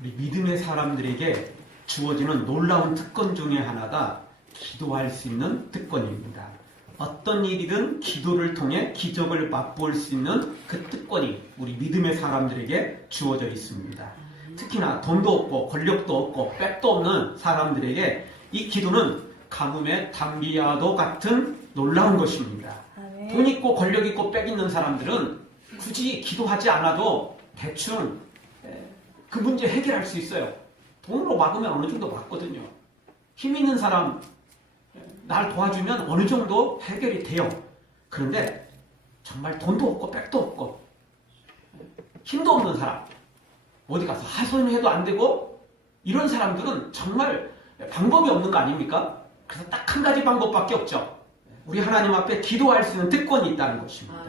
우리 믿음의 사람들에게 주어지는 놀라운 특권 중에 하나가 기도할 수 있는 특권입니다. 어떤 일이든 기도를 통해 기적을 맛볼 수 있는 그 특권이 우리 믿음의 사람들에게 주어져 있습니다. 특히나 돈도 없고 권력도 없고 백도 없는 사람들에게 이 기도는 가뭄의 담비와도 같은 놀라운 것입니다. 돈 있고 권력 있고 백 있는 사람들은 굳이 기도하지 않아도 대충 그 문제 해결할 수 있어요. 돈으로 막으면 어느 정도 막거든요. 힘 있는 사람 날 도와주면 어느 정도 해결이 돼요. 그런데 정말 돈도 없고 백도 없고 힘도 없는 사람, 어디 가서 하소연해도 안 되고 이런 사람들은 정말 방법이 없는 거 아닙니까? 그래서 딱 한 가지 방법밖에 없죠. 우리 하나님 앞에 기도할 수 있는 특권이 있다는 것입니다.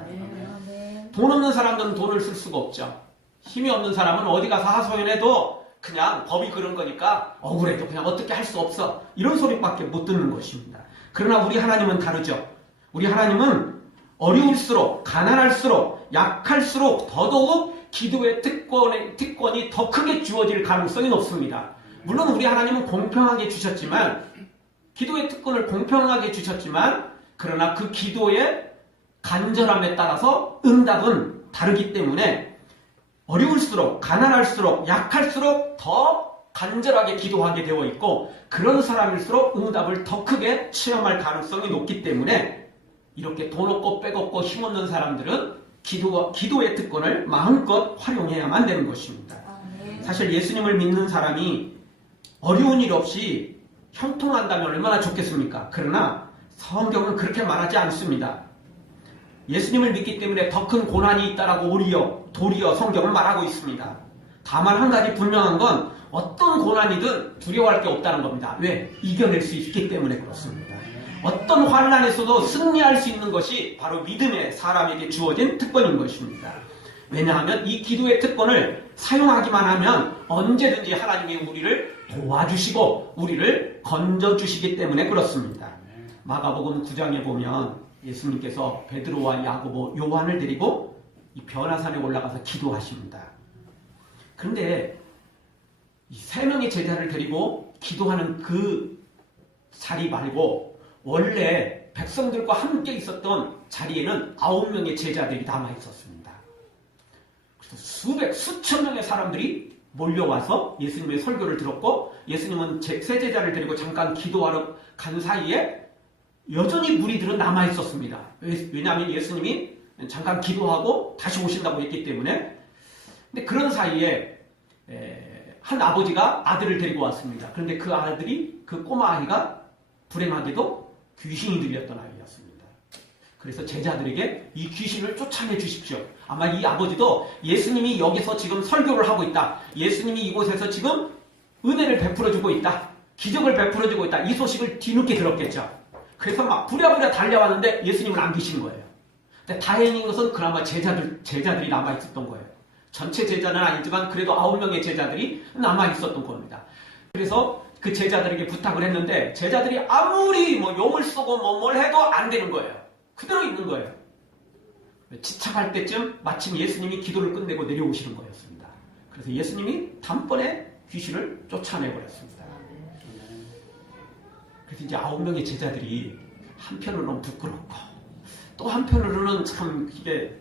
돈 없는 사람들은 돈을 쓸 수가 없죠. 힘이 없는 사람은 어디 가서 하소연해도 그냥 법이 그런 거니까 억울해도 그냥 어떻게 할 수 없어. 이런 소리밖에 못 듣는 것입니다. 그러나 우리 하나님은 다르죠. 우리 하나님은 어려울수록, 가난할수록, 약할수록 더더욱 기도의 특권이 더 크게 주어질 가능성이 높습니다. 물론 우리 하나님은 공평하게 주셨지만, 기도의 특권을 공평하게 주셨지만, 그러나 그 기도의 간절함에 따라서 응답은 다르기 때문에 어려울수록, 가난할수록, 약할수록 더 간절하게 기도하게 되어 있고, 그런 사람일수록 응답을 더 크게 체험할 가능성이 높기 때문에 이렇게 돈 없고 백 없고 힘없는 사람들은 기도의 특권을 마음껏 활용해야만 되는 것입니다. 사실 예수님을 믿는 사람이 어려운 일 없이 형통한다면 얼마나 좋겠습니까? 그러나 성경은 그렇게 말하지 않습니다. 예수님을 믿기 때문에 더 큰 고난이 있다라고 도리어 성경을 말하고 있습니다. 다만 한 가지 분명한 건 어떤 고난이든 두려워할 게 없다는 겁니다. 왜? 이겨낼 수 있기 때문에 그렇습니다. 어떤 환난에서도 승리할 수 있는 것이 바로 믿음의 사람에게 주어진 특권인 것입니다. 왜냐하면 이 기도의 특권을 사용하기만 하면 언제든지 하나님이 우리를 도와주시고 우리를 건져주시기 때문에 그렇습니다. 마가복음 9장에 보면 예수님께서 베드로와 야고보, 요한을 데리고 이 변화산에 올라가서 기도하십니다. 그런데 이 세 명의 제자를 데리고 기도하는 그 자리 말고 원래 백성들과 함께 있었던 자리에는 9명의 제자들이 남아 있었습니다. 그래서 수천 명의 사람들이 몰려와서 예수님의 설교를 들었고, 예수님은 세 제자를 데리고 잠깐 기도하러 간 사이에 여전히 무리들은 남아 있었습니다. 왜냐하면 예수님이 잠깐 기도하고 다시 오신다고 했기 때문에. 근데 그런 사이에 한 아버지가 아들을 데리고 왔습니다. 그런데 그 아들이, 그 꼬마 아이가 불행하게도 귀신이 들렸던 아이였습니다. 그래서 제자들에게 이 귀신을 쫓아내 주십시오. 아마 이 아버지도 예수님이 여기서 지금 설교를 하고 있다, 예수님이 이곳에서 지금 은혜를 베풀어주고 있다, 기적을 베풀어주고 있다, 이 소식을 뒤늦게 들었겠죠. 그래서 막 부랴부랴 달려왔는데 예수님은 안 계신 거예요. 근데 다행인 것은 그나마 제자들이 남아 있었던 거예요. 전체 제자는 아니지만 그래도 9명의 제자들이 남아 있었던 겁니다. 그래서 그 제자들에게 부탁을 했는데 제자들이 아무리 용을 쏘고 뭘 해도 안 되는 거예요. 그대로 있는 거예요. 지착할 때쯤 마침 예수님이 기도를 끝내고 내려오시는 거였습니다. 그래서 예수님이 단번에 귀신을 쫓아내버렸습니다. 그래서 이제 9명의 제자들이 한편으로는 부끄럽고 또 한편으로는 참 이게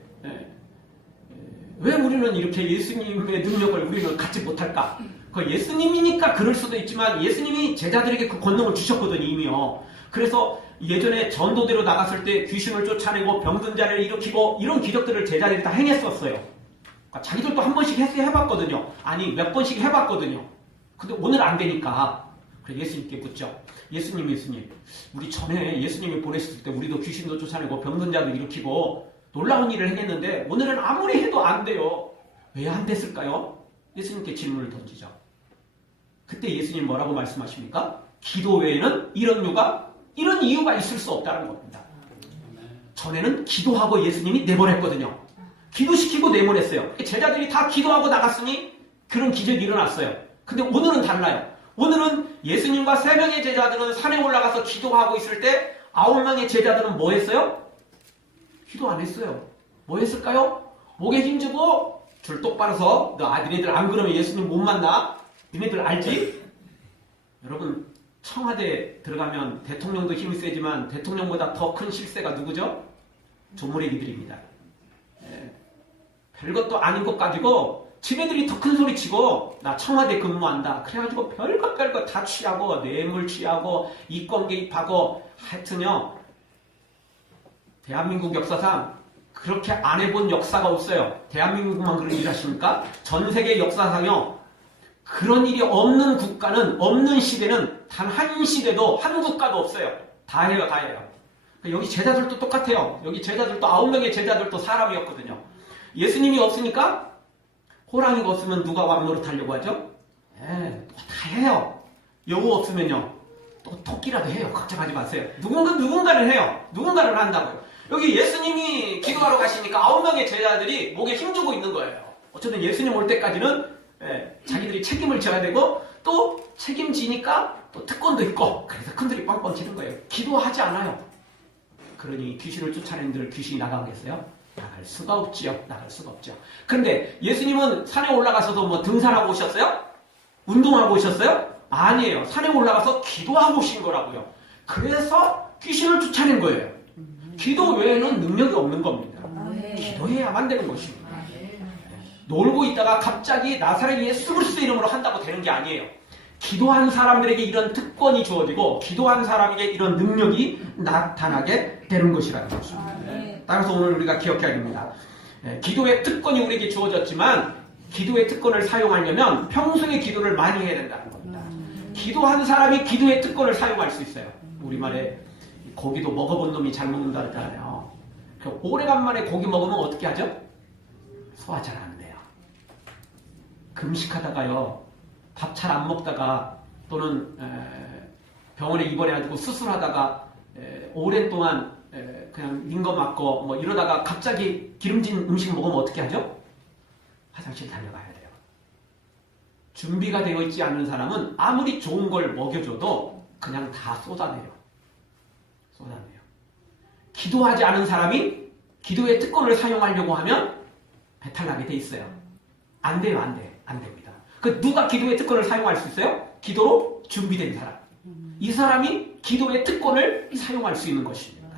왜 우리는 이렇게 예수님의 능력을 우리는 갖지 못할까? 그 예수님이니까 그럴 수도 있지만 예수님이 제자들에게 그 권능을 주셨거든요, 이미요. 그래서 예전에 전도대로 나갔을 때 귀신을 쫓아내고 병든 자를 일으키고 이런 기적들을 제자들이 다 행했었어요. 그러니까 자기들도 한 번씩 해봤거든요. 아니 몇 번씩 해봤거든요. 근데 오늘 안 되니까 그래서 예수님께 묻죠. 예수님, 우리 전에 예수님이 보내셨을 때 우리도 귀신도 쫓아내고 병든 자도 일으키고 놀라운 일을 행했는데 오늘은 아무리 해도 안 돼요. 왜 안 됐을까요? 예수님께 질문을 던지죠. 그때 예수님 뭐라고 말씀하십니까? 기도 외에는 이런 이유가 있을 수 없다는 겁니다. 전에는 기도하고 예수님이 내보냈거든요. 기도시키고 내보냈어요. 제자들이 다 기도하고 나갔으니 그런 기적이 일어났어요. 근데 오늘은 달라요. 오늘은 예수님과 3명의 제자들은 산에 올라가서 기도하고 있을 때 9명의 제자들은 뭐 했어요? 기도 안 했어요. 뭐 했을까요? 목에 힘주고 줄 똑바로 서. 니네들 안 그러면 예수님 못 만나. 니네들 알지? 여러분 청와대 들어가면 대통령도 힘이 세지만 대통령보다 더 큰 실세가 누구죠? 조모래기들입니다. 별것도 아닌 것 가지고 지네들이 더 큰 소리 치고 나 청와대 근무한다. 그래가지고 별것 다 취하고 뇌물 취하고 이권 개입하고 하여튼요. 대한민국 역사상 그렇게 안 해본 역사가 없어요. 대한민국만 그런 일 하십니까? 전 세계 역사상요. 그런 일이 없는 국가는 없는 시대는 단 한 시대도 한 국가도 없어요. 다 해요. 여기 제자들도 똑같아요. 여기 제자들도 9명의 제자들도 사람이었거든요. 예수님이 없으니까 호랑이가 없으면 누가 왕노릇 하려고 하죠? 다 해요. 여우 없으면요. 또 토끼라도 해요. 걱정하지 마세요. 누군가는 해요. 누군가는 한다고요. 여기 예수님이 기도하러 가시니까 9명의 제자들이 목에 힘주고 있는 거예요. 어쨌든 예수님 올 때까지는 자기들이 책임을 져야 되고 또 책임지니까 또 특권도 있고 그래서 큰들이 뻥뻥 치는 거예요. 기도하지 않아요. 그러니 귀신을 쫓아낸들 귀신이 나가겠어요? 나갈 수가 없지요. 그런데 예수님은 산에 올라가서도 뭐 등산하고 오셨어요? 운동하고 오셨어요? 아니에요. 산에 올라가서 기도하고 오신 거라고요. 그래서 귀신을 쫓아낸 거예요. 기도 외에는 능력이 없는 겁니다. 기도해야만 되는 것입니다. 놀고 있다가 갑자기 나사렛 예수 그리스도 이름으로 한다고 되는 게 아니에요. 기도한 사람들에게 이런 특권이 주어지고 기도한 사람에게 이런 능력이 나타나게 되는 것이라는 것입니다. 따라서 오늘 우리가 기억해야 됩니다. 기도의 특권이 우리에게 주어졌지만 기도의 특권을 사용하려면 평소에 기도를 많이 해야 된다는 겁니다. 기도한 사람이 기도의 특권을 사용할 수 있어요. 우리말에 고기도 먹어본 놈이 잘 먹는다 그러잖아요. 오래간만에 고기 먹으면 어떻게 하죠? 소화 잘 안 돼요. 금식하다가요. 밥 잘 안 먹다가 또는 병원에 입원해가지고 수술하다가 오랜 동안 그냥 링거 맞고 뭐 이러다가 갑자기 기름진 음식 먹으면 어떻게 하죠? 화장실 달려가야 돼요. 준비가 되어 있지 않은 사람은 아무리 좋은 걸 먹여줘도 그냥 다 쏟아내요. 기도하지 않은 사람이 기도의 특권을 사용하려고 하면 배탈나게 돼 있어요. 안 돼요. 안 됩니다. 누가 기도의 특권을 사용할 수 있어요? 기도로 준비된 사람. 이 사람이 기도의 특권을 사용할 수 있는 것입니다.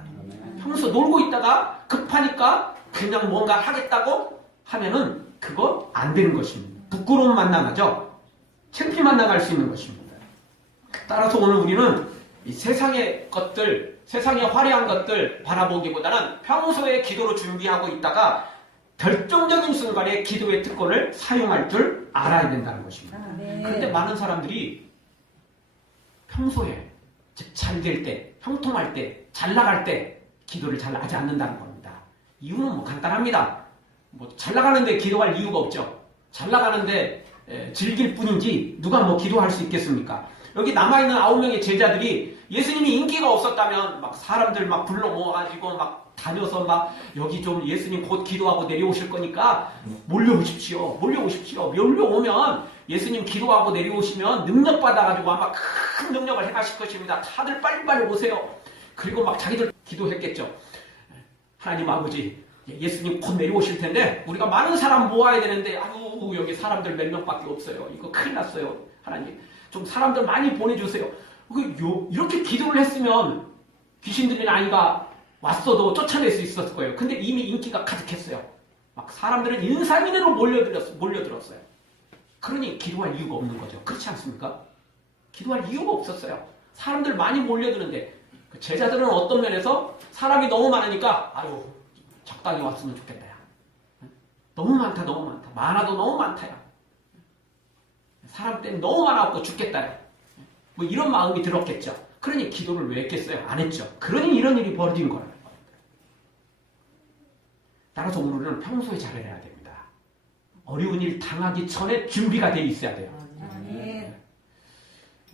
평소 놀고 있다가 급하니까 그냥 뭔가 하겠다고 하면은 그거 안 되는 것입니다. 부끄러움만 나가죠. 창피만 나갈 수 있는 것입니다. 따라서 오늘 우리는 이 세상의 것들, 세상의 화려한 것들 바라보기보다는 평소에 기도로 준비하고 있다가 결정적인 순간에 기도의 특권을 사용할 줄 알아야 된다는 것입니다. 그런데 많은 사람들이 평소에 잘 될 때, 형통할 때, 잘 나갈 때 기도를 잘 하지 않는다는 겁니다. 이유는 뭐 간단합니다. 잘 나가는데 기도할 이유가 없죠. 잘 나가는데 즐길 뿐이지 누가 뭐 기도할 수 있겠습니까? 여기 남아있는 9명의 제자들이 예수님이 인기가 없었다면 막 사람들 막 불러 모아가지고 막 다녀서 막 여기 좀 예수님 곧 기도하고 내려오실 거니까 몰려오십시오. 몰려오면 예수님 기도하고 내려오시면 능력 받아가지고 아마 큰 능력을 행하실 것입니다. 다들 빨리빨리 오세요. 그리고 막 자기들 기도했겠죠. 하나님 아버지, 예수님 곧 내려오실 텐데 우리가 많은 사람 모아야 되는데 아유 여기 사람들 몇 명밖에 없어요. 이거 큰일 났어요. 하나님 좀 사람들 많이 보내주세요. 이렇게 기도를 했으면 귀신들이나 아이가 왔어도 쫓아낼 수 있었을 거예요. 근데 이미 인기가 가득했어요. 막 사람들은 인사인으로 몰려들었어요. 그러니 기도할 이유가 없는 거죠. 그렇지 않습니까? 기도할 이유가 없었어요. 사람들 많이 몰려드는데 제자들은 어떤 면에서 사람이 너무 많으니까 아유 적당히 왔으면 좋겠다. 야. 너무 많다. 많아도 너무 많다. 야. 사람 때문에 너무 많아갖고 죽겠다. 야. 뭐 이런 마음이 들었겠죠. 그러니 기도를 왜 했겠어요? 안 했죠. 그러니 이런 일이 벌어진 거라는 겁니다. 따라서 우리는 평소에 잘해야 됩니다. 어려운 일 당하기 전에 준비가 돼 있어야 돼요.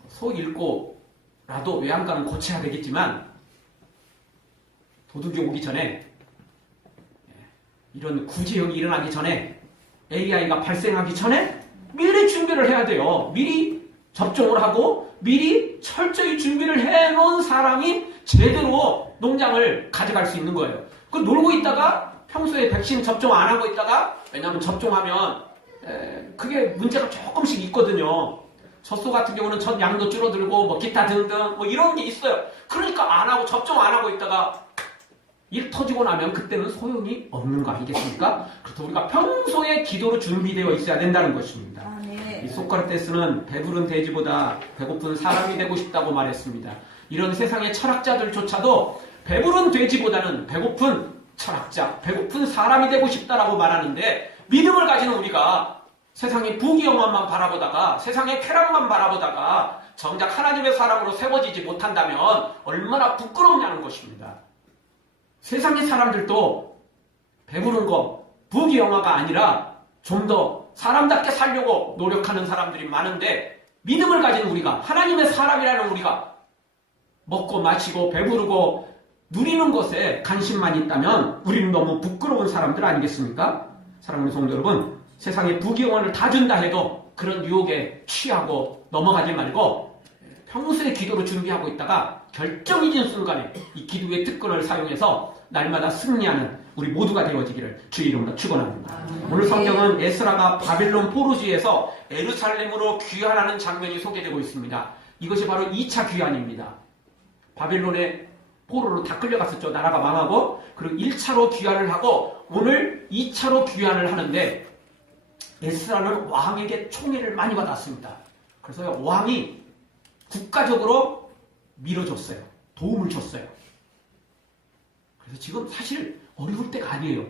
속 읽고라도 외양간은 고쳐야 되겠지만 도둑이 오기 전에 이런 구제역이 일어나기 전에 AI가 발생하기 전에 미리 준비를 해야 돼요. 미리 접종을 하고 미리 철저히 준비를 해놓은 사람이 제대로 농장을 가져갈 수 있는 거예요. 놀고 있다가 평소에 백신 접종 안 하고 있다가, 왜냐하면 접종하면 그게 문제가 조금씩 있거든요. 젖소 같은 경우는 젖 양도 줄어들고 뭐 기타 등등 뭐 이런 게 있어요. 그러니까 안 하고 접종 안 하고 있다가 일 터지고 나면 그때는 소용이 없는 거 아니겠습니까? 그렇다고 우리가 평소에 기도로 준비되어 있어야 된다는 것입니다. 네. 이 소크라테스는 배부른 돼지보다 배고픈 사람이 되고 싶다고 말했습니다. 이런 세상의 철학자들조차도 배부른 돼지보다는 배고픈 철학자, 배고픈 사람이 되고 싶다라고 말하는데, 믿음을 가지는 우리가 세상의 부귀영화만 바라보다가 세상의 쾌락만 바라보다가 정작 하나님의 사람으로 세워지지 못한다면 얼마나 부끄럽냐는 것입니다. 세상의 사람들도 배부른 거, 부귀영화가 아니라 좀 더 사람답게 살려고 노력하는 사람들이 많은데, 믿음을 가진 우리가, 하나님의 사람이라는 우리가 먹고 마시고 배부르고 누리는 것에 관심만 있다면 우리는 너무 부끄러운 사람들 아니겠습니까? 사랑하는 성도 여러분, 세상에 부귀영화를 다 준다 해도 그런 유혹에 취하고 넘어가지 말고 평소에 기도로 준비하고 있다가 결정 잊은 순간에 이 기도의 특권을 사용해서 날마다 승리하는 우리 모두가 되어지기를 주의 이름으로 축원합니다. 오늘 성경은 에스라가 바빌론 포로지에서 예루살렘으로 귀환하는 장면이 소개되고 있습니다. 이것이 바로 2차 귀환입니다. 바빌론의 포로로 다 끌려갔었죠. 나라가 망하고. 그리고 1차로 귀환을 하고 오늘 2차로 귀환을 하는데, 에스라는 왕에게 총애를 많이 받았습니다. 그래서 왕이 국가적으로 밀어줬어요. 도움을 줬어요. 그래서 지금 사실 어려울 때가 아니에요.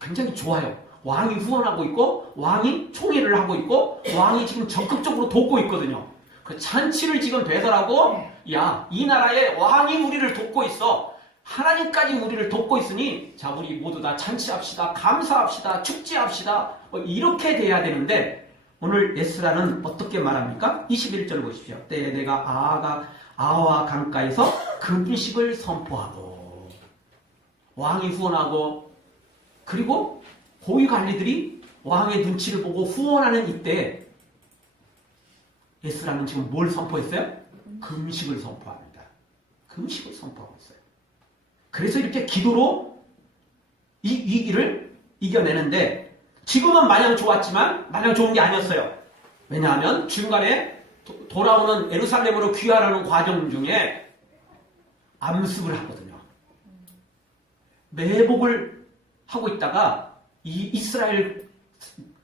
굉장히 좋아요. 왕이 후원하고 있고 왕이 총애를 하고 있고 왕이 지금 적극적으로 돕고 있거든요. 그 잔치를 지금 배설하고, 야, 이 나라에 왕이 우리를 돕고 있어. 하나님까지 우리를 돕고 있으니 자, 우리 모두 다 잔치합시다. 감사합시다. 축제합시다. 이렇게 돼야 되는데, 오늘 에스라는 어떻게 말합니까? 21절 보십시오. 때에 내가 아와 강가에서 금식을 선포하고, 왕이 후원하고, 그리고 고위 관리들이 왕의 눈치를 보고 후원하는 이때 에스라는 지금 뭘 선포했어요? 금식을 선포합니다. 금식을 선포하고 있어요. 그래서 이렇게 기도로 이 위기를 이겨내는데, 지금은 마냥 좋았지만 마냥 좋은 게 아니었어요. 왜냐하면 중간에 돌아오는 예루살렘으로 귀환하는 과정 중에 암습을 하거든요. 매복을 하고 있다가 이 이스라엘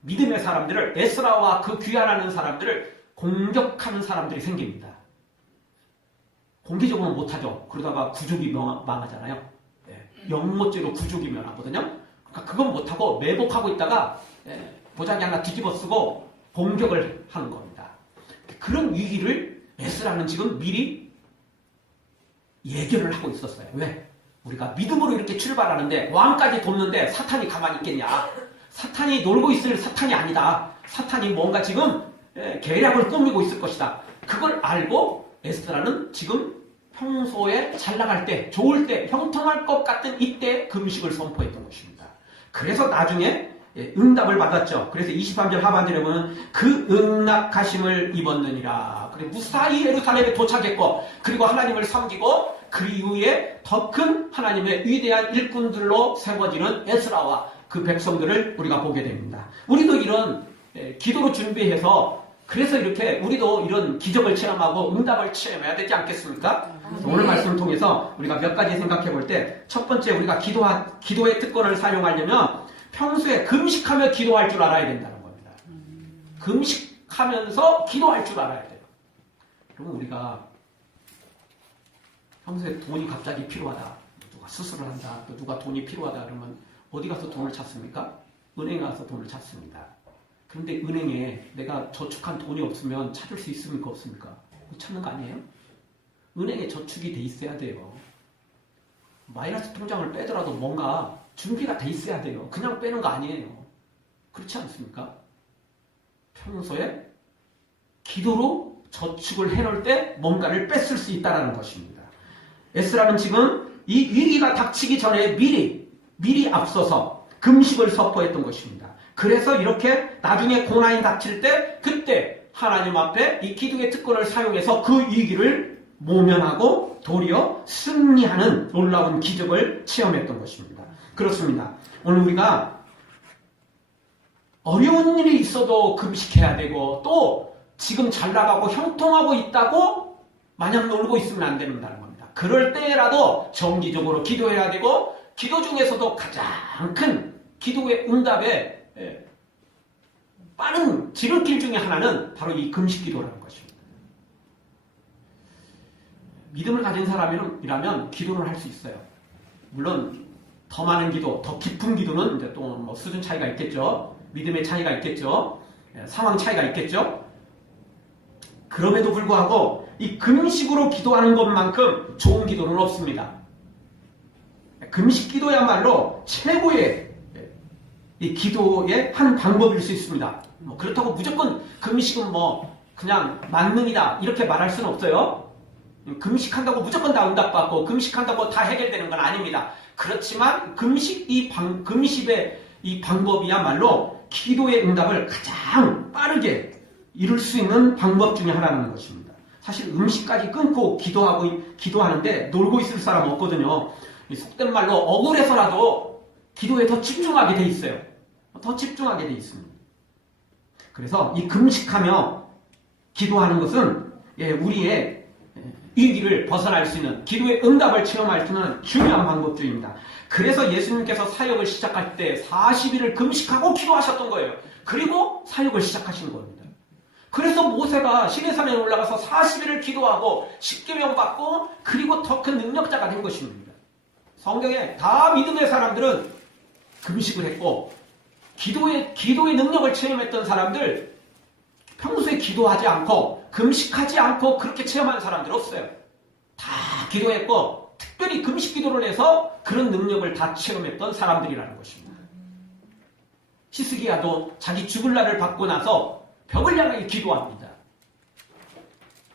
믿음의 사람들을, 에스라와 그 귀환하는 사람들을 공격하는 사람들이 생깁니다. 공개적으로는 못하죠. 그러다가 구족이 망하잖아요. 영모죄로 구족이 면하거든요. 그러니까 그건 못하고 매복하고 있다가 보자기 하나 뒤집어 쓰고 공격을 하는 겁니다. 그런 위기를 에스라는 지금 미리 예견을 하고 있었어요. 왜? 우리가 믿음으로 이렇게 출발하는데 왕까지 돕는데 사탄이 가만히 있겠냐? 사탄이 놀고 있을 사탄이 아니다. 사탄이 뭔가 지금 계략을 꾸미고 있을 것이다. 그걸 알고 에스라는 지금 평소에 잘 나갈 때, 좋을 때, 형통할 것 같은 이때 금식을 선포했던 것입니다. 그래서 나중에 응답을 받았죠. 그래서 23절 하반절에 보면 그 응낙하심을 입었느니라. 그리고 무사히 예루살렘에 도착했고, 그리고 하나님을 섬기고, 그 이후에 더 큰 하나님의 위대한 일꾼들로 세워지는 에스라와 그 백성들을 우리가 보게 됩니다. 우리도 이런 기도로 준비해서, 그래서 이렇게 우리도 이런 기적을 체험하고 응답을 체험해야 되지 않겠습니까? 오늘 말씀을 통해서 우리가 몇 가지 생각해 볼 때, 첫 번째, 우리가 기도의 특권을 사용하려면 평소에 금식하며 기도할 줄 알아야 된다는 겁니다. 금식하면서 기도할 줄 알아야 돼요. 그러면 우리가 평소에 돈이 갑자기 필요하다, 누가 수술을 한다, 또 누가 돈이 필요하다 그러면 어디 가서 돈을 찾습니까? 은행에 가서 돈을 찾습니다. 그런데 은행에 내가 저축한 돈이 없으면 찾을 수 있습니까? 없습니까? 찾는 거 아니에요? 은행에 저축이 돼 있어야 돼요. 마이너스 통장을 빼더라도 뭔가 준비가 돼 있어야 돼요. 그냥 빼는 거 아니에요. 그렇지 않습니까? 평소에 기도로 저축을 해놓을 때 뭔가를 뺐을 수 있다는 것입니다. 에스라는 지금 이 위기가 닥치기 전에 미리 앞서서 금식을 선포했던 것입니다. 그래서 이렇게 나중에 고난이 닥칠 때, 그때 하나님 앞에 이 기도의 특권을 사용해서 그 위기를 모면하고 도리어 승리하는 놀라운 기적을 체험했던 것입니다. 그렇습니다. 오늘 우리가 어려운 일이 있어도 금식해야 되고 또 지금 잘 나가고 형통하고 있다고 마냥 놀고 있으면 안 된다는 겁니다. 그럴 때라도 정기적으로 기도해야 되고 기도 중에서도 가장 큰 기도의 응답의 빠른 지름길 중에 하나는 바로 이 금식 기도라는 것입니다. 믿음을 가진 사람이라면 기도를 할 수 있어요. 물론 더 많은 기도, 더 깊은 기도는 이제 또 뭐 수준 차이가 있겠죠. 믿음의 차이가 있겠죠. 상황 차이가 있겠죠. 그럼에도 불구하고 이 금식으로 기도하는 것만큼 좋은 기도는 없습니다. 금식 기도야말로 최고의 이 기도의 한 방법일 수 있습니다. 뭐 그렇다고 무조건 금식은 뭐 그냥 만능이다 이렇게 말할 수는 없어요. 금식한다고 무조건 다 응답받고 금식한다고 다 해결되는 건 아닙니다. 그렇지만 금식의 이 방법이야말로 기도의 응답을 가장 빠르게 이룰 수 있는 방법 중에 하나라는 것입니다. 사실 음식까지 끊고 기도하는데 놀고 있을 사람 없거든요. 속된 말로 억울해서라도 기도에 더 집중하게 돼 있어요. 더 집중하게 돼 있습니다. 그래서 이 금식하며 기도하는 것은 우리의 위기를 벗어날 수 있는 기도의 응답을 체험할 수 있는 중요한 방법 중입니다. 그래서 예수님께서 사역을 시작할 때 40일을 금식하고 기도하셨던 거예요. 그리고 사역을 시작하신 겁니다. 그래서 모세가 시내산에 올라가서 40일을 기도하고 십계명 받고 그리고 더 큰 능력자가 된 것입니다. 성경에 다 믿음의 사람들은 금식을 했고 기도의 능력을 체험했던 사람들 평소에 기도하지 않고 금식하지 않고 그렇게 체험한 사람들 없어요. 다 기도했고 특별히 금식 기도를 해서 그런 능력을 다 체험했던 사람들이라는 것입니다. 히스기야도 자기 죽을 날을 받고 나서 벽을 향하여 기도합니다.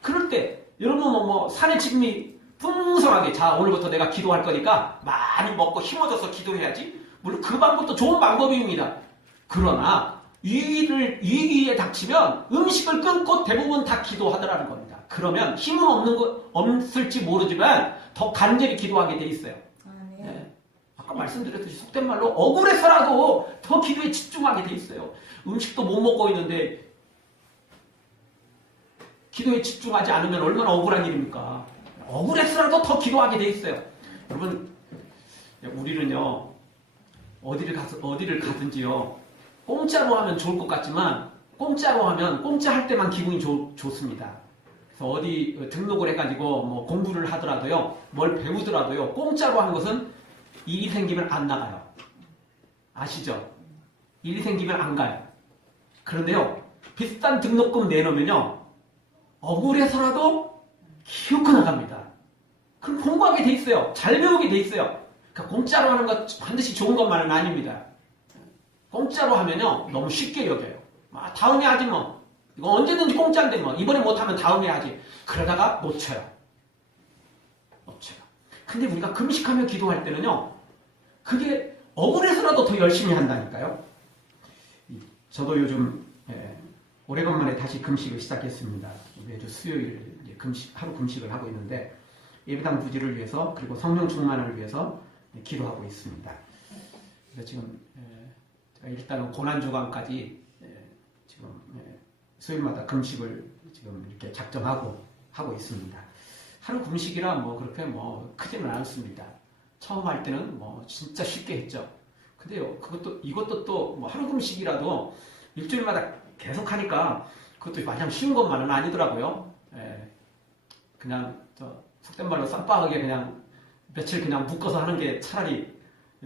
그럴 때 여러분 뭐 산의 집이 풍성하게 자 오늘부터 내가 기도할 거니까 많이 먹고 힘얻어서 기도해야지. 물론 그 방법도 좋은 방법입니다. 그러나 위기에 닥치면 음식을 끊고 대부분 다 기도하더라는 겁니다. 그러면 힘은 없을지 모르지만 더 간절히 기도하게 돼 있어요. 네. 아까 말씀드렸듯이 속된 말로 억울해서라도 더 기도에 집중하게 돼 있어요. 음식도 못 먹고 있는데 기도에 집중하지 않으면 얼마나 억울한 일입니까? 억울해서라도 더 기도하게 돼 있어요. 여러분, 우리는요, 어디를 가든지요, 공짜로 하면 좋을 것 같지만, 공짜로 하면, 공짜 할 때만 기분이 좋습니다. 그래서 어디 등록을 해가지고 뭐 공부를 하더라도요, 뭘 배우더라도요, 공짜로 하는 것은 일이 생기면 안 나가요. 아시죠? 일이 생기면 안 가요. 그런데요, 비싼 등록금 내놓으면요, 억울해서라도 기어코 나갑니다. 그럼 공부하게 돼 있어요. 잘 배우게 돼 있어요. 그러니까 공짜로 하는 것 반드시 좋은 것만은 아닙니다. 공짜로 하면요 너무 쉽게 여겨요. 다음에 하지 뭐. 이거 언제든지 공짜인데 뭐 이번에 못하면 다음에 하지. 그러다가 놓쳐요. 근데 우리가 금식하며 기도할 때는요 그게 억울해서라도 더 열심히 한다니까요. 저도 요즘 오래간만에 다시 금식을 시작했습니다. 매주 수요일 하루 금식을 하고 있는데 예배당 부지를 위해서 그리고 성령 충만을 위해서 기도하고 있습니다. 그래서 지금 제가 일단은 고난주간까지 지금 수요일마다 금식을 지금 이렇게 작정하고 하고 있습니다. 하루 금식이라 뭐 그렇게 뭐 크지는 않습니다. 처음 할 때는 뭐 진짜 쉽게 했죠. 근데요 이것도 또 뭐 하루 금식이라도 일주일마다 계속 하니까 그것도 마냥 쉬운 것만은 아니더라고요. 그냥 속된 말로 쌈박하게 그냥 며칠 그냥 묶어서 하는 게 차라리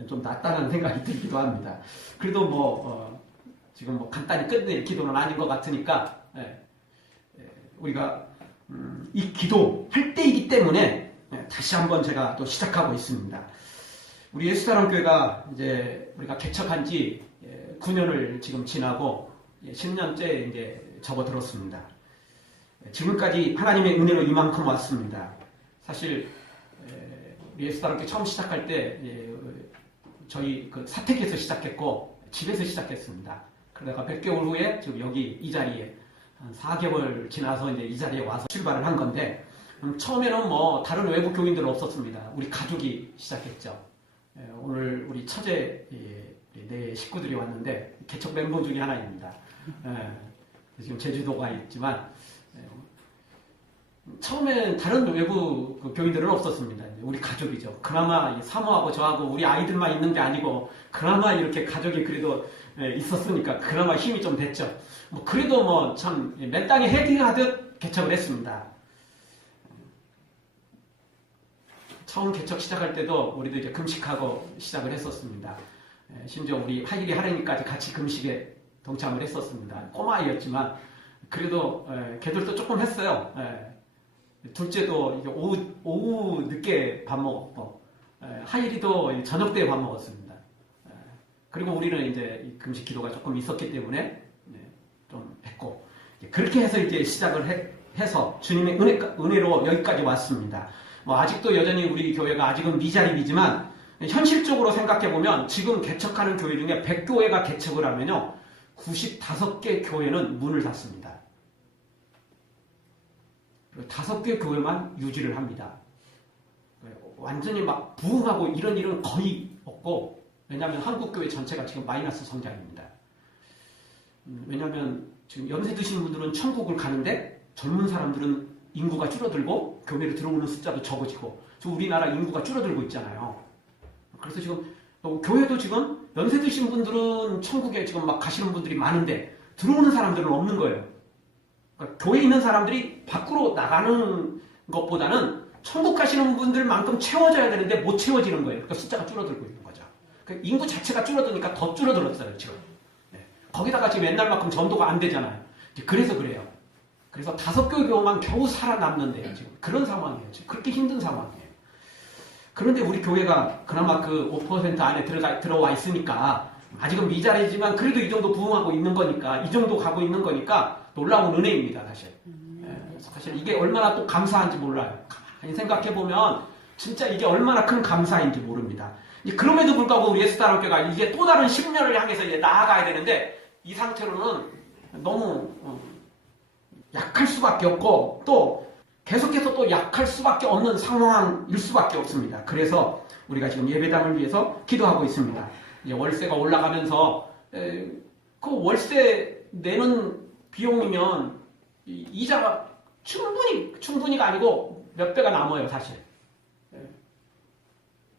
좀 낫다는 생각이 들기도 합니다. 그래도 지금 뭐 간단히 끝낼 기도는 아닌 것 같으니까 우리가 이 기도 할 때이기 때문에 다시 한번 제가 또 시작하고 있습니다. 우리 예수사랑교회가 이제 우리가 개척한 지 9년을 지금 지나고 10년째 이제 접어들었습니다. 지금까지 하나님의 은혜로 이만큼 왔습니다. 사실 우리 예수사랑교회 처음 시작할 때 저희 그 사택에서 시작했고 집에서 시작했습니다. 그러다가 100개월 후에 지금 여기 이 자리에 한 4개월 지나서 이제 이 자리에 와서 출발을 한 건데 처음에는 뭐 다른 외부 교인들은 없었습니다. 우리 가족이 시작했죠. 오늘 우리 처제 내 식구들이 왔는데 개척 멤버 중에 하나입니다. 지금 제주도가 있지만 처음엔 다른 외부 교인들은 없었습니다. 우리 가족이죠. 그나마 사모하고 저하고 우리 아이들만 있는 게 아니고 그나마 이렇게 가족이 그래도 있었으니까 그나마 힘이 좀 됐죠. 뭐 그래도 뭐 참 맨 땅에 헤딩하듯 개척을 했습니다. 처음 개척 시작할 때도 우리도 이제 금식하고 시작을 했었습니다. 심지어 우리 하일이 하려니까지 같이 금식에 동참을 했었습니다. 꼬마아이였지만 그래도 걔들도 조금 했어요. 둘째도 오후 늦게 밥 먹었고 하일이도 저녁 때 밥 먹었습니다. 그리고 우리는 이제 금식 기도가 조금 있었기 때문에 좀 했고 그렇게 해서 이제 시작을 해서 주님의 은혜로 여기까지 왔습니다. 뭐 아직도 여전히 우리 교회가 아직은 미자립이지만 현실적으로 생각해 보면 지금 개척하는 교회 중에 100교회가 개척을 하면요 95개 교회는 문을 닫습니다. 5개 교회만 유지를 합니다. 완전히 막 부흥하고 이런 일은 거의 없고 왜냐하면 한국교회 전체가 지금 마이너스 성장입니다. 왜냐하면 지금 연세 드신 분들은 천국을 가는데 젊은 사람들은 인구가 줄어들고 교회로 들어오는 숫자도 적어지고 지금 우리나라 인구가 줄어들고 있잖아요. 그래서 지금 교회도 지금 연세 드신 분들은 천국에 지금 막 가시는 분들이 많은데 들어오는 사람들은 없는 거예요. 그러니까 교회에 있는 사람들이 밖으로 나가는 것보다는 천국 가시는 분들만큼 채워져야 되는데 못 채워지는 거예요. 그러니까 숫자가 줄어들고 있는 거죠. 그러니까 인구 자체가 줄어드니까 더 줄어들었어요, 지금. 거기다가 지금 옛날만큼 전도가 안 되잖아요. 그래서 그래요. 그래서 5교회 교회만 겨우 살아남는데요, 지금. 그런 상황이에요. 지금 그렇게 힘든 상황이에요. 그런데 우리 교회가 그나마 그 5% 안에 들어와 있으니까 아직은 미자리지만 그래도 이 정도 부흥하고 있는 거니까 이 정도 가고 있는 거니까 놀라운 은혜입니다, 사실. 사실 이게 얼마나 또 감사한지 몰라요. 가만히 생각해보면 진짜 이게 얼마나 큰 감사인지 모릅니다. 그럼에도 불구하고 우리 예수사랑교회가 이제 또 다른 10년을 향해서 이제 나아가야 되는데 이 상태로는 너무 약할 수밖에 없고 또 계속해서 또 약할 수밖에 없는 상황일 수밖에 없습니다. 그래서 우리가 지금 예배당을 위해서 기도하고 있습니다. 이제 월세가 올라가면서 그 월세 내는 비용이면 이자가 충분히가 아니고 몇 배가 남아요, 사실.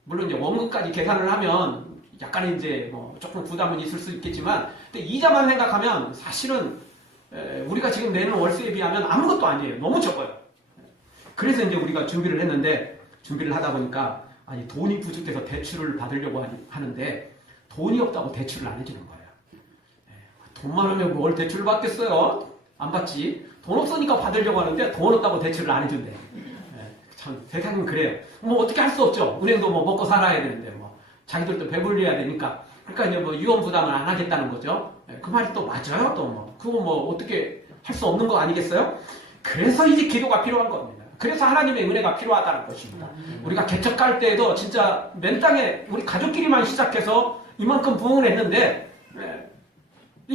물론 이제 원금까지 계산을 하면 약간 이제 뭐 조금 부담은 있을 수 있겠지만, 근데 이자만 생각하면 사실은 우리가 지금 내는 월세에 비하면 아무것도 아니에요. 너무 적어요. 그래서 이제 우리가 준비를 했는데, 준비를 하다 보니까 아니 돈이 부족해서 대출을 받으려고 하는데 돈이 없다고 대출을 안 해주는 거예요. 돈 많으면 뭘 대출을 받겠어요? 안 받지. 돈 없으니까 받으려고 하는데 돈 없다고 대출을 안 해준대. 참 세상은 그래요. 뭐 어떻게 할 수 없죠. 은행도 뭐 먹고 살아야 되는데 뭐 자기들도 배불려야 되니까. 그러니까 이제 뭐 유언 부담을 안 하겠다는 거죠. 그 말이 또 맞아요. 또 뭐 그거 뭐 어떻게 할 수 없는 거 아니겠어요? 그래서 이제 기도가 필요한 겁니다. 그래서 하나님의 은혜가 필요하다는 것입니다. 우리가 개척할 때에도 진짜 맨 땅에 우리 가족끼리만 시작해서 이만큼 부흥을 했는데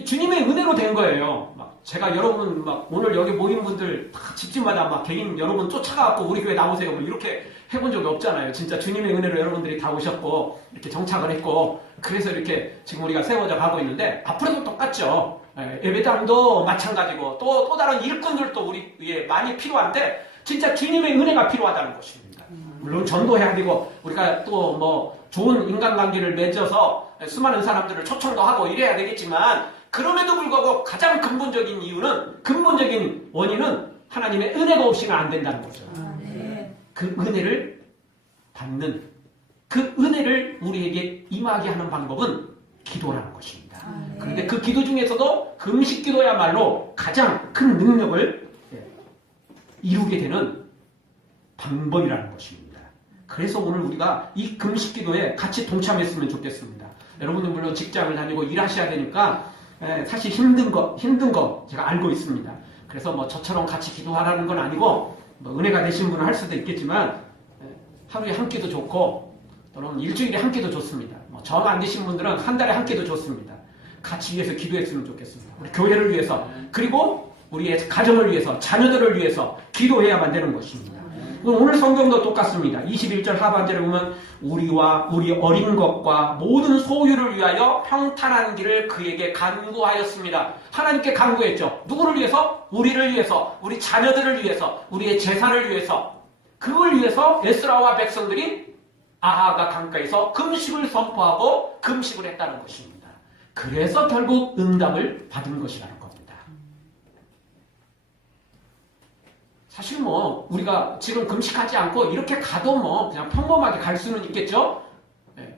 주님의 은혜로 된 거예요. 막 제가 여러분 막 오늘 여기 모인 분들 다 집집마다 막 개인 여러분 쫓아가고 우리 교회 나오세요. 뭐 이렇게 해본 적이 없잖아요. 진짜 주님의 은혜로 여러분들이 다 오셨고 이렇게 정착을 했고 그래서 이렇게 지금 우리가 세워져 가고 있는데 앞으로도 똑같죠. 예배당도 마찬가지고 또 다른 일꾼들도 우리 위에 많이 필요한데 진짜 주님의 은혜가 필요하다는 것입니다. 물론 전도해야 되고 우리가 또 뭐 좋은 인간관계를 맺어서 수많은 사람들을 초청도 하고 이래야 되겠지만 그럼에도 불구하고 가장 근본적인 이유는 근본적인 원인은 하나님의 은혜가 없이는 안 된다는 거죠. 그 은혜를 받는 그 은혜를 우리에게 임하게 하는 방법은 기도라는 것입니다. 그런데 그 기도 중에서도 금식 기도야말로 가장 큰 능력을 이루게 되는 방법이라는 것입니다. 그래서 오늘 우리가 이 금식 기도에 같이 동참했으면 좋겠습니다. 여러분들 물론 직장을 다니고 일하셔야 되니까 사실 힘든 거 제가 알고 있습니다. 그래서 뭐 저처럼 같이 기도하라는 건 아니고 뭐 은혜가 되신 분은 할 수도 있겠지만 하루에 한 끼도 좋고 또는 일주일에 한 끼도 좋습니다. 뭐 정 안 되신 분들은 한 달에 한 끼도 좋습니다. 같이 위해서 기도했으면 좋겠습니다. 우리 교회를 위해서 그리고 우리의 가정을 위해서 자녀들을 위해서 기도해야만 되는 것입니다. 오늘 성경도 똑같습니다. 21절 하반절에 보면 우리와 우리 어린 것과 모든 소유를 위하여 평탄한 길을 그에게 간구하였습니다. 하나님께 간구했죠. 누구를 위해서? 우리를 위해서, 우리 자녀들을 위해서, 우리의 재산을 위해서. 그걸 위해서 에스라와 백성들이 아하가 강가에서 금식을 선포하고 금식을 했다는 것입니다. 그래서 결국 응답을 받은 것이라는 겁니다. 사실 뭐 우리가 지금 금식하지 않고 이렇게 가도 뭐 그냥 평범하게 갈 수는 있겠죠.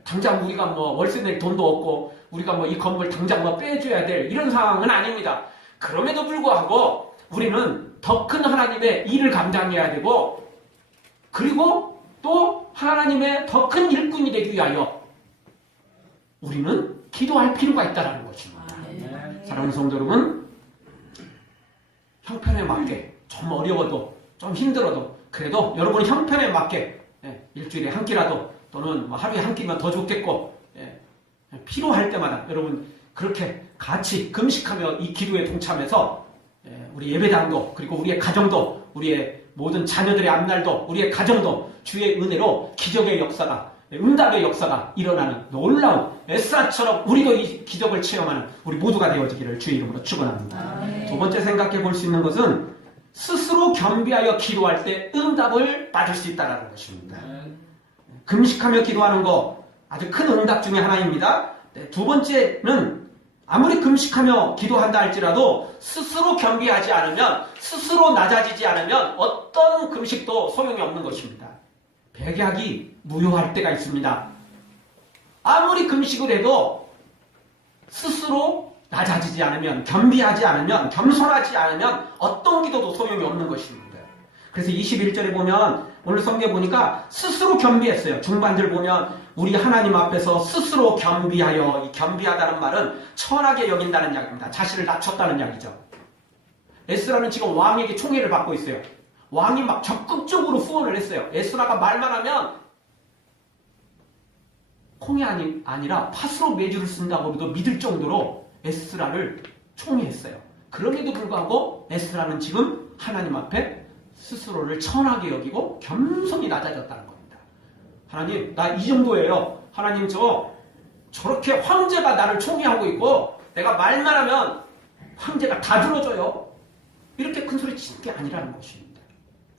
당장 우리가 뭐 월세 낼 돈도 없고 우리가 뭐 이 건물 당장 뭐 빼줘야 될 이런 상황은 아닙니다. 그럼에도 불구하고 우리는 더 큰 하나님의 일을 감당해야 되고 그리고 또 하나님의 더 큰 일꾼이 되기 위하여 우리는 기도할 필요가 있다는 것입니다. 사랑하는 성도 여러분, 형편에 맞게 좀 어려워도 좀 힘들어도 그래도 여러분 형편에 맞게 일주일에 한 끼라도 또는 뭐 하루에 한 끼면 더 좋겠고 필요할 때마다 여러분 그렇게 같이 금식하며 이 기도에 동참해서 우리 예배당도 그리고 우리의 가정도 우리의 모든 자녀들의 앞날도 우리의 가정도 주의 은혜로 기적의 역사가 응답의 역사가 일어나는 놀라운 에스라처럼 우리도 이 기적을 체험하는 우리 모두가 되어지기를 주의 이름으로 축원합니다. 두 번째 생각해 볼 수 있는 것은 스스로 겸비하여 기도할 때 응답을 받을 수 있다는 것입니다. 금식하며 기도하는 거 아주 큰 응답 중에 하나입니다. 두 번째는 아무리 금식하며 기도한다 할지라도 스스로 겸비하지 않으면 스스로 낮아지지 않으면 어떤 금식도 소용이 없는 것입니다. 백약이 무효할 때가 있습니다. 아무리 금식을 해도 스스로 낮아지지 않으면 겸비하지 않으면 겸손하지 않으면 어떤 기도도 소용이 없는 것입니다. 그래서 21절에 보면 오늘 성경 보니까 스스로 겸비했어요. 중반절 보면 우리 하나님 앞에서 스스로 겸비하여 이 겸비하다는 말은 천하게 여긴다는 이야기입니다. 자신을 낮췄다는 이야기죠. 에스라는 지금 왕에게 총애를 받고 있어요. 왕이 막 적극적으로 후원을 했어요. 에스라가 말만 하면 콩이 아니라 팥으로 메주를 쓴다고도 믿을 정도로 에스라를 총애했어요. 그럼에도 불구하고 에스라는 지금 하나님 앞에 스스로를 천하게 여기고 겸손히 낮아졌다는 겁니다. 하나님, 나 이 정도예요. 하나님, 저렇게 황제가 나를 총애하고 있고 내가 말만 하면 황제가 다 들어줘요. 이렇게 큰 소리 치는 게 아니라는 것입니다.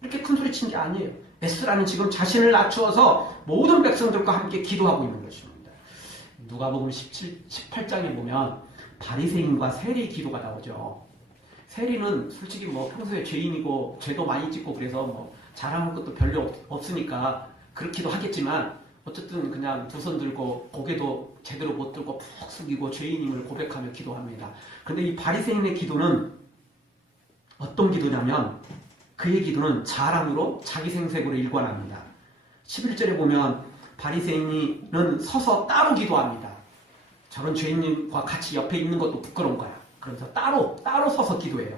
이렇게 큰 소리 치는 게 아니에요. 에스라는 지금 자신을 낮추어서 모든 백성들과 함께 기도하고 있는 것입니다. 누가복음 18장에 보면 바리새인과 세리의 기도가 나오죠. 세리는 솔직히 뭐 평소에 죄인이고 죄도 많이 짓고 그래서 뭐 자랑할 것도 별로 없으니까 그렇기도 하겠지만 어쨌든 그냥 두 손 들고 고개도 제대로 못 들고 푹 숙이고 죄인임을 고백하며 기도합니다. 그런데 이 바리새인의 기도는 어떤 기도냐면 그의 기도는 자랑으로 자기 생색으로 일관합니다. 11절에 보면 바리새인은 서서 따로 기도합니다. 저런 죄인님과 같이 옆에 있는 것도 부끄러운 거야. 그러면서 따로 서서 기도해요.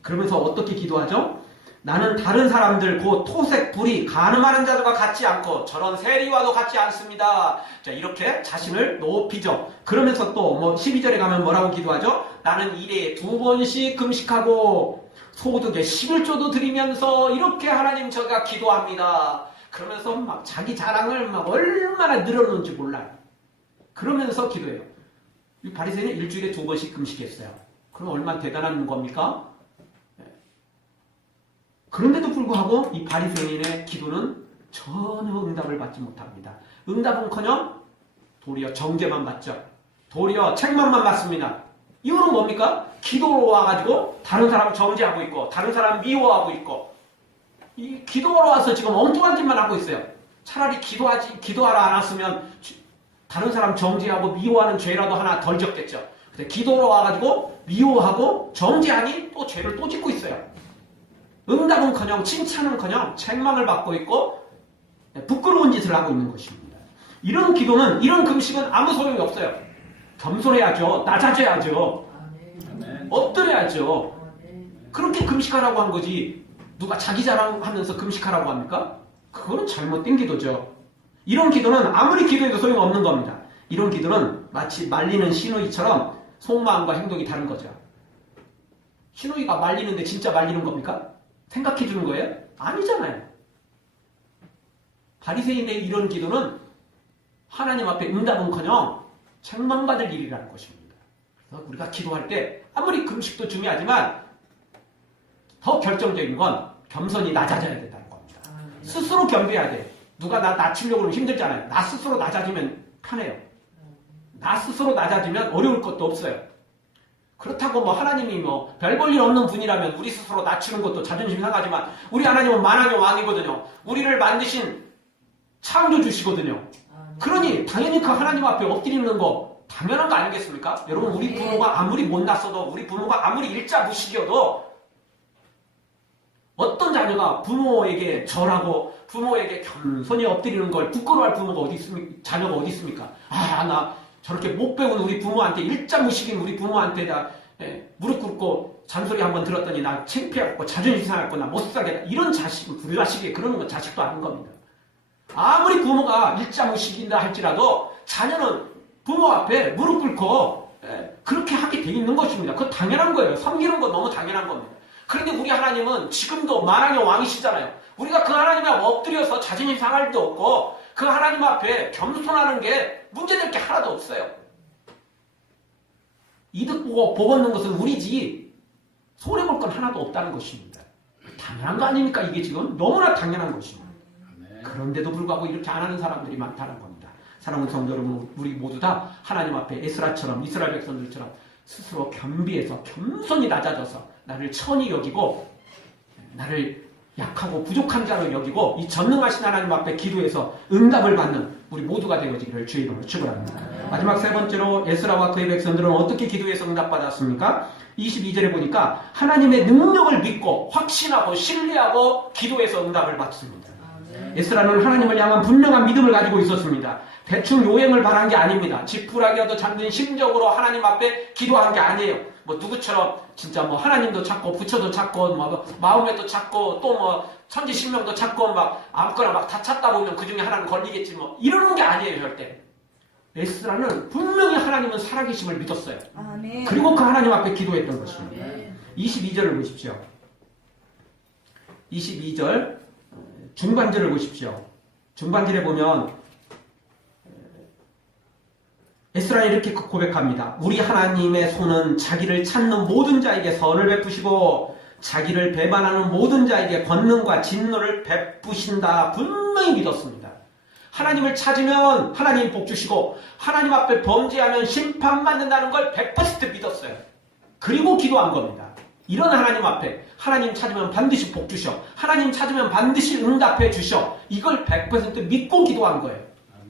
그러면서 어떻게 기도하죠? 나는 다른 사람들 곧 토색, 불의, 간음하는 자들과 같지 않고 저런 세리와도 같지 않습니다. 자, 이렇게 자신을 높이죠. 그러면서 또 12절에 가면 뭐라고 기도하죠? 나는 일에 2번씩 금식하고 소득의 11조도 드리면서 이렇게 하나님 저가 기도합니다. 그러면서 막 자기 자랑을 막 얼마나 늘어놓는지 몰라요. 그러면서 기도해요. 이 바리새인은 일주일에 2번씩 금식했어요. 그럼 얼마나 대단한 겁니까? 그런데도 불구하고 이 바리새인의 기도는 전혀 응답을 받지 못합니다. 응답은커녕 도리어 정죄만 받죠. 도리어 책망만 받습니다. 이유는 뭡니까? 기도로 와가지고 다른 사람 정죄하고 있고 다른 사람 미워하고 있고 이 기도로 와서 지금 엉뚱한 짓만 하고 있어요. 차라리 기도하러 안 왔으면 다른 사람 정죄하고 미워하는 죄라도 하나 덜 적겠죠. 근데 기도로 와가지고 미워하고 정죄하니 또 죄를 또 짓고 있어요. 응답은커녕 칭찬은커녕 책망을 받고 있고 부끄러운 짓을 하고 있는 것입니다. 이런 기도는 이런 금식은 아무 소용이 없어요. 겸손해야죠. 낮아져야죠. 엎드려야죠. 그렇게 금식하라고 한 거지 누가 자기 자랑하면서 금식하라고 합니까? 그거는 잘못된 기도죠. 이런 기도는 아무리 기도해도 소용이 없는 겁니다. 이런 기도는 마치 말리는 시누이처럼 속마음과 행동이 다른 거죠. 시누이가 말리는데 진짜 말리는 겁니까? 생각해 주는 거예요? 아니잖아요. 바리새인의 이런 기도는 하나님 앞에 응답은커녕 책망받을 일이라는 것입니다. 그래서 우리가 기도할 때 아무리 금식도 중요하지만 더 결정적인 건 겸손히 낮아져야 된다는 겁니다. 스스로 겸비해야 돼. 누가 나 낮추려고 하면 힘들잖아요. 나 스스로 낮아지면 편해요. 나 스스로 낮아지면 어려울 것도 없어요. 그렇다고 뭐 하나님이 뭐 별 볼 일 없는 분이라면 우리 스스로 낮추는 것도 자존심 상하지만 우리 하나님은 만왕의 왕이거든요. 우리를 만드신 창조주시거든요. 그러니 당연히 그 하나님 앞에 엎드리는 거 당연한 거 아니겠습니까? 여러분 우리 부모가 아무리 못났어도 우리 부모가 아무리 일자무식이어도 어떤 자녀가 부모에게 절하고 부모에게 겸손히 엎드리는 걸 부끄러워할 부모가 어디 있습니까? 자녀가 어디 있습니까? 아, 나 저렇게 못 배운 우리 부모한테 일자무식인 우리 부모한테 다 무릎 꿇고 잔소리 한번 들었더니 나 창피하고 자존심 상하고 나 못 살겠다. 이런 자식은 불자식이 그러는 건 자식도 아닌 겁니다. 아무리 부모가 일자무식이다 할지라도 자녀는 부모 앞에 무릎 꿇고 그렇게 하게 돼 있는 것입니다. 그거 당연한 거예요. 섬기는 건 너무 당연한 겁니다. 그런데 우리 하나님은 지금도 만왕의 왕이시잖아요. 우리가 그 하나님 앞에 엎드려서 자존심 상할 도 없고 그 하나님 앞에 겸손하는 게 문제될 게 하나도 없어요. 이득 보고 복 얻는 것은 우리지 손해볼 건 하나도 없다는 것입니다. 당연한 거 아닙니까? 이게 지금 너무나 당연한 것입니다. 그런데도 불구하고 이렇게 안 하는 사람들이 많다는 겁니다. 사랑하는 성도 여러분, 우리 모두 다 하나님 앞에 에스라처럼 이스라엘 백성들처럼 스스로 겸비해서 겸손히 낮아져서 나를 천히 여기고 나를 약하고 부족한 자로 여기고 이 전능하신 하나님 앞에 기도해서 응답을 받는 우리 모두가 되어지기를 주의 이름으로 축원합니다. 마지막 세 번째로 에스라와 그의 백성들은 어떻게 기도해서 응답받았습니까? 22절에 보니까 하나님의 능력을 믿고 확신하고 신뢰하고 기도해서 응답을 받습니다. 에스라는 하나님을 향한 분명한 믿음을 가지고 있었습니다. 대충 요행을 바란 게 아닙니다. 지푸라기라도 잡는 심적으로 하나님 앞에 기도한 게 아니에요. 뭐 누구처럼 진짜 뭐 하나님도 찾고 부처도 찾고 뭐 마음에도 찾고 또 뭐 천지신명도 찾고 막 아무거나 막 다 찾다 보면 그 중에 하나는 걸리겠지 뭐 이러는 게 아니에요. 절대. 에스라는 분명히 하나님은 살아계심을 믿었어요. 아멘. 그리고 그 하나님 앞에 기도했던 것입니다. 아멘. 22절을 보십시오. 22절 중반절을 보십시오. 중반절에 보면 에스라는 이렇게 고백합니다. 우리 하나님의 손은 자기를 찾는 모든 자에게 선을 베푸시고 자기를 배반하는 모든 자에게 권능과 진노를 베푸신다. 분명히 믿었습니다. 하나님을 찾으면 하나님 복 주시고 하나님 앞에 범죄하면 심판받는다는 걸 100% 믿었어요. 그리고 기도한 겁니다. 이런 하나님 앞에 하나님 찾으면 반드시 복 주셔. 하나님 찾으면 반드시 응답해 주셔. 이걸 100% 믿고 기도한 거예요.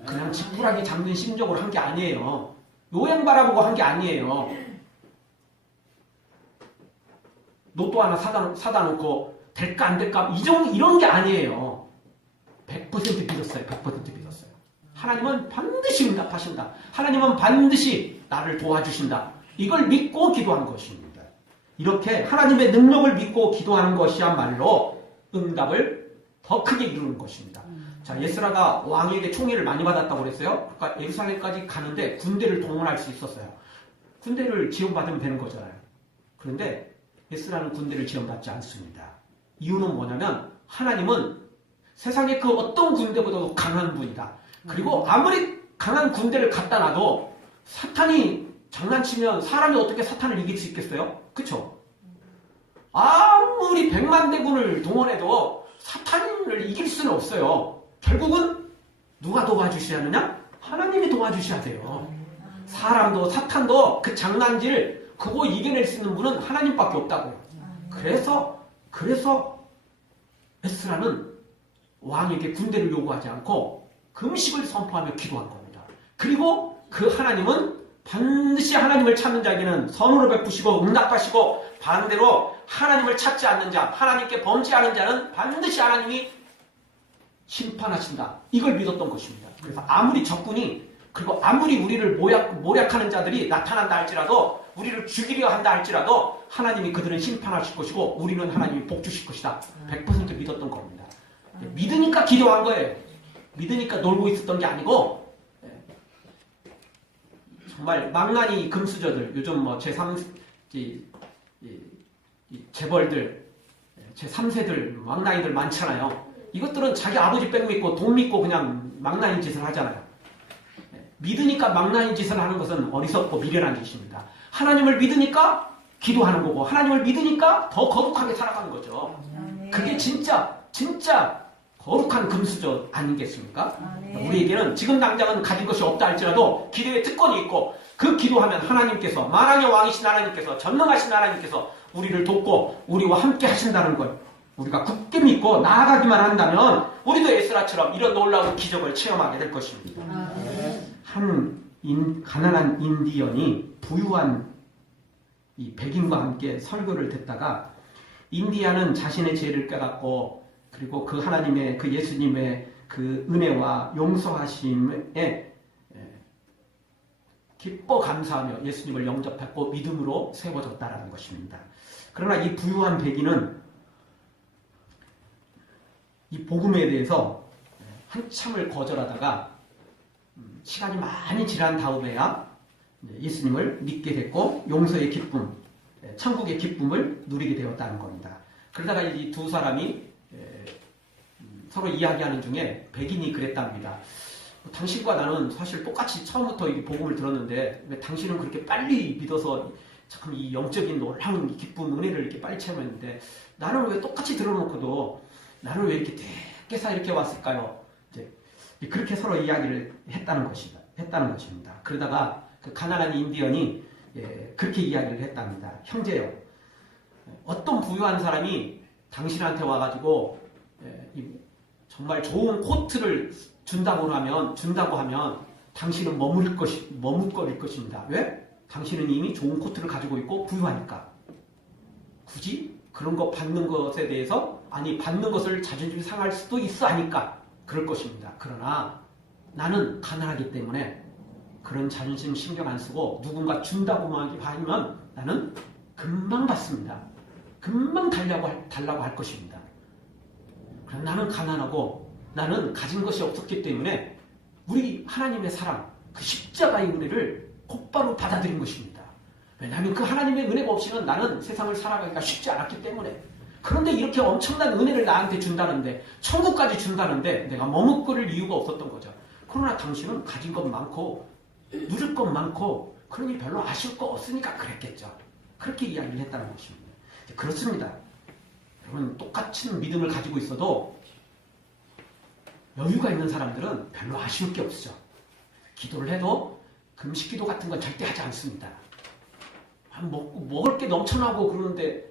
그냥 지푸라기 잡는 심적으로 한 게 아니에요. 요행 바라보고 한 게 아니에요. 로또 하나 사다 놓고 될까 안 될까 이런 게 아니에요. 100% 믿었어요. 100% 믿었어요. 하나님은 반드시 응답하신다. 하나님은 반드시 나를 도와주신다. 이걸 믿고 기도한 것입니다. 이렇게 하나님의 능력을 믿고 기도하는 것이야말로 응답을 더 크게 이루는 것입니다. 자, 에스라가 왕에게 총애를 많이 받았다고 그랬어요. 그러니까 예루살렘까지 가는데 군대를 동원할 수 있었어요. 군대를 지원받으면 되는 거잖아요. 그런데 에스라는 군대를 지원받지 않습니다. 이유는 뭐냐면 하나님은 세상의 그 어떤 군대보다도 강한 분이다. 그리고 아무리 강한 군대를 갖다 놔도 사탄이 장난치면 사람이 어떻게 사탄을 이길 수 있겠어요? 그쵸? 아무리 100만 대군을 동원해도 사탄을 이길 수는 없어요. 결국은 누가 도와주셔야 하느냐? 하나님이 도와주셔야 돼요. 사람도 사탄도 그 장난질 그거 이겨낼 수 있는 분은 하나님밖에 없다고요. 그래서 에스라는 왕에게 군대를 요구하지 않고 금식을 선포하며 기도한 겁니다. 그리고 그 하나님은 반드시 하나님을 찾는 자에게는 선으로 베푸시고 응답하시고 반대로 하나님을 찾지 않는 자, 하나님께 범죄하는 자는 반드시 하나님이 심판하신다. 이걸 믿었던 것입니다. 그래서 아무리 적군이 그리고 아무리 우리를 모략하는 자들이 나타난다 할지라도 우리를 죽이려 한다 할지라도 하나님이 그들은 심판하실 것이고 우리는 하나님이 복 주실 것이다. 100% 믿었던 겁니다. 믿으니까 기도한 거예요. 믿으니까 놀고 있었던 게 아니고 정말 망나니 금수저들 요즘 뭐 제3 재벌들 제3세들 망나니들 많잖아요. 이것들은 자기 아버지 백 믿고 돈 믿고 그냥 망나니 짓을 하잖아요. 믿으니까 망나니 짓을 하는 것은 어리석고 미련한 짓입니다. 하나님을 믿으니까 기도하는 거고 하나님을 믿으니까 더 거룩하게 살아가는 거죠. 그게 진짜 거룩한 금수저 아니겠습니까? 우리에게는 지금 당장은 가진 것이 없다 할지라도 기도의 특권이 있고 그 기도하면 하나님께서 만왕의 왕이신 하나님께서 전능하신 하나님께서 우리를 돕고 우리와 함께 하신다는 걸 우리가 굳게 믿고 나아가기만 한다면 우리도 에스라처럼 이런 놀라운 기적을 체험하게 될 것입니다. 가난한 인디언이 부유한 이 백인과 함께 설교를 듣다가 인디언은 자신의 죄를 깨닫고 그리고 그 하나님의 그 예수님의 그 은혜와 용서하심에 기뻐 감사하며 예수님을 영접했고 믿음으로 세워졌다라는 것입니다. 그러나 이 부유한 백인은 이 복음에 대해서 한참을 거절하다가 시간이 많이 지난 다음에야 예수님을 믿게 됐고 용서의 기쁨, 천국의 기쁨을 누리게 되었다는 겁니다. 그러다가 이 두 사람이 서로 이야기하는 중에 백인이 그랬답니다. 당신과 나는 사실 똑같이 처음부터 이 복음을 들었는데 왜 당신은 그렇게 빨리 믿어서 참 이 영적인 놀라운 기쁨, 은혜를 이렇게 빨리 체험했는데 나는 왜 똑같이 들어놓고도 나는 왜 이렇게 깨서 이렇게 왔을까요? 이제 그렇게 서로 이야기를 했다는 것입니다. 그러다가 그 가난한 인디언이 그렇게 이야기를 했답니다. 형제요, 어떤 부유한 사람이 당신한테 와가지고 정말 좋은 코트를 준다고 하면 당신은 머뭇거릴 것입니다. 왜? 당신은 이미 좋은 코트를 가지고 있고 부유하니까. 굳이 그런 거 받는 것에 대해서 받는 것을 자존심이 상할 수도 있어 하니까 그럴 것입니다. 그러나 나는 가난하기 때문에 그런 자존심 신경 안 쓰고 누군가 준다고만 하면 나는 금방 받습니다. 금방 달라고 할 것입니다. 그럼 나는 가난하고 나는 가진 것이 없었기 때문에 우리 하나님의 사랑, 그 십자가의 은혜를 곧바로 받아들인 것입니다. 왜냐하면 그 하나님의 은혜가 없이는 나는 세상을 살아가기가 쉽지 않았기 때문에. 그런데 이렇게 엄청난 은혜를 나한테 준다는데, 천국까지 준다는데 내가 머뭇거릴 이유가 없었던 거죠. 그러나 당신은 가진 것 많고 누릴 것 많고 그러니 별로 아쉬울 거 없으니까 그랬겠죠. 그렇게 이야기를 했다는 것입니다. 그렇습니다. 여러분, 똑같은 믿음을 가지고 있어도 여유가 있는 사람들은 별로 아쉬울 게 없죠. 기도를 해도 금식 기도 같은 건 절대 하지 않습니다. 먹을 게 넘쳐나고 그러는데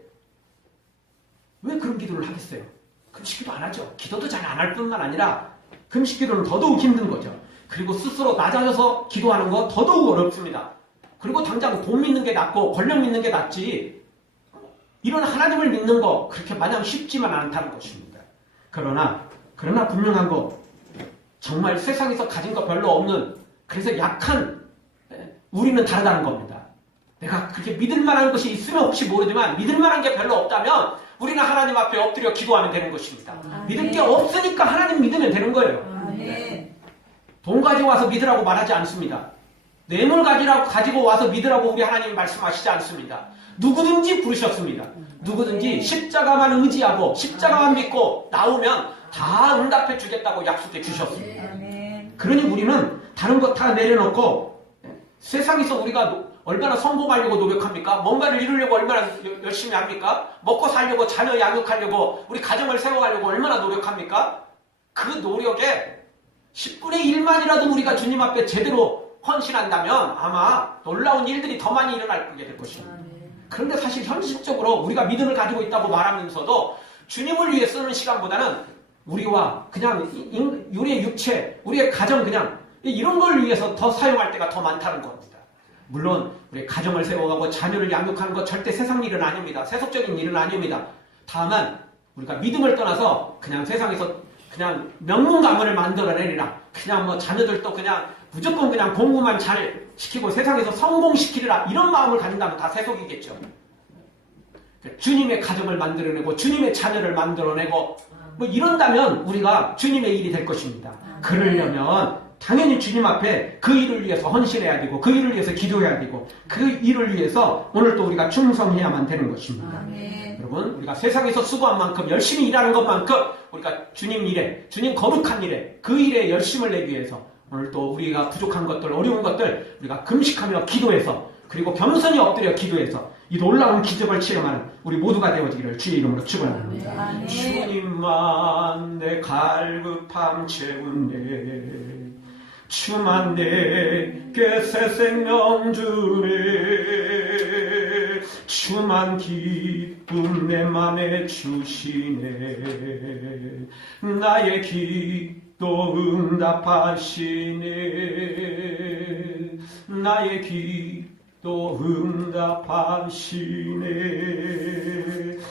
왜 그런 기도를 하겠어요? 금식 기도 안 하죠. 기도도 잘 안 할 뿐만 아니라 금식 기도는 더더욱 힘든 거죠. 그리고 스스로 낮아져서 기도하는 거 더더욱 어렵습니다. 그리고 당장 돈 믿는 게 낫고 권력 믿는 게 낫지 이런 하나님을 믿는 거 그렇게 마냥 쉽지만 않다는 것입니다. 그러나 분명한 거, 정말 세상에서 가진 거 별로 없는, 그래서 약한 우리는 다르다는 겁니다. 내가 그렇게 믿을 만한 것이 있으면 혹시 모르지만 믿을 만한 게 별로 없다면 우리는 하나님 앞에 엎드려 기도하면 되는 것입니다. 믿을 게 없으니까 하나님 믿으면 되는 거예요. 돈 가지고 와서 믿으라고 말하지 않습니다. 뇌물 가지고 와서 믿으라고 우리 하나님이 말씀하시지 않습니다. 누구든지 부르셨습니다. 누구든지 십자가만 의지하고 십자가만 믿고 나오면 다 응답해 주겠다고 약속해 주셨습니다. 그러니 우리는 다른 거 다 내려놓고 세상에서 우리가 얼마나 성공하려고 노력합니까? 뭔가를 이루려고 얼마나 열심히 합니까? 먹고 살려고, 자녀 양육하려고, 우리 가정을 세워가려고 얼마나 노력합니까? 그 노력에 10분의 1만이라도 우리가 주님 앞에 제대로 헌신한다면 아마 놀라운 일들이 더 많이 일어날 게 될 것입니다. 그런데 사실 현실적으로 우리가 믿음을 가지고 있다고 말하면서도 주님을 위해 쓰는 시간보다는 우리와 그냥 우리의 육체, 우리의 가정 그냥 이런 걸 위해서 더 사용할 때가 더 많다는 겁니다. 물론 우리 가정을 세워가고 자녀를 양육하는 것 절대 세상 일은 아닙니다. 세속적인 일은 아닙니다. 다만 우리가 믿음을 떠나서 그냥 세상에서 그냥 명문 가문을 만들어내리라. 그냥 뭐 자녀들도 그냥 무조건 그냥 공부만 잘 시키고 세상에서 성공시키리라. 이런 마음을 가진다면 다 세속이겠죠. 주님의 가정을 만들어내고 주님의 자녀를 만들어내고 뭐 이런다면 우리가 주님의 일이 될 것입니다. 그러려면 당연히 주님 앞에 그 일을 위해서 헌신해야 되고 그 일을 위해서 기도해야 되고 그 일을 위해서 오늘 또 우리가 충성해야만 되는 것입니다. 아멘. 여러분 우리가 세상에서 수고한 만큼 열심히 일하는 것만큼 우리가 주님 일에 주님 거룩한 일에 그 일에 열심을 내기 위해서 오늘 또 우리가 부족한 것들 어려운 것들 우리가 금식하며 기도해서 그리고 겸손히 엎드려 기도해서 이 놀라운 기적을 체험하는 우리 모두가 되어지기를 주의 이름으로 축원합니다. 아멘. 주님만 내 갈급함 채우네 주만 내게 새 생명 주네 주만 기쁨 내 맘에 주시네 나의 기도 응답하시네 나의 기도 응답하시네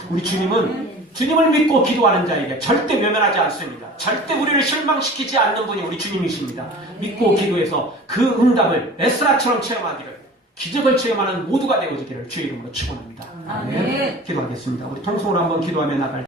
우리 주님을 믿고 기도하는 자에게 절대 외면하지 않습니다. 절대 우리를 실망시키지 않는 분이 우리 주님이십니다. 믿고 기도해서 그 응답을 에스라처럼 체험하기를 기적을 체험하는 모두가 되어지기를 주의 이름으로 축원합니다. 아멘. 기도하겠습니다. 우리 통성으로 한번 기도하며 나갈